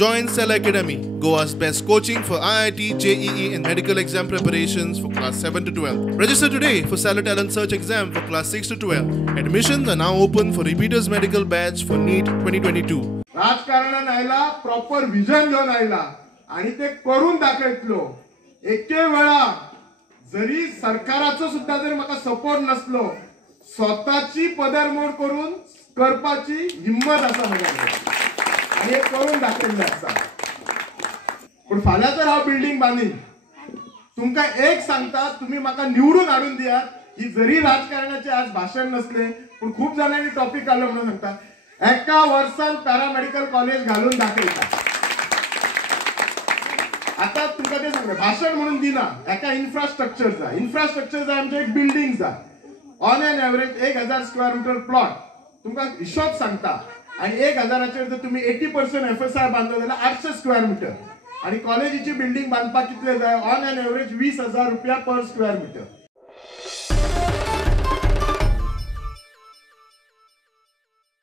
Join Cell Academy, Goa's best coaching for IIT, JEE and medical exam preparations for class 7 to 12. Register today for Cell Talent Search exam for class 6 to 12. Admissions are now open for repeaters medical batch for NEET 2022. राजकारणान आयला proper vision घेऊन आयला आणि ते करून दाखयतलो. एके वेळा जरी सरकाराचो सुद्धा जरी म्हाका सपोर्ट नसलो स्वतःची पदरमोड करून करपाची हिम्मत आसा माझ्याकडे आणि हे करून दाखयल्लें आसा. पण फाल्यां जर हांव बिल्डिंग बांदीन तुमकां एक सांगता, तुम्ही म्हाका निवडून हाडून दियात. ही जरी राजकारणाचे आज भाषण नसले पण खूप जणांनी टॉपिक काढलं म्हणून सांगता, एका वर्षान पॅरामेडिकल कॉलेज घालून दाखयता. आता तुमका ते सांगता भाषण म्हणून दिना, एका इन्फ्रास्ट्रक्चर जा म्हणजे एक बिल्डिंग जा. On an average 1000 square metre plot तुमका हिशोब सांगता आणि 1000 जर तुम्ही 80% FSI बांधलो जाल्यार 800 स्क्वेअर मीटर आणि कॉलेजीची बिल्डिंग बांधपाक कितले जाय? ऑन एन एव्हरेज 20,000 रुपया पर स्क्वेअर मीटर.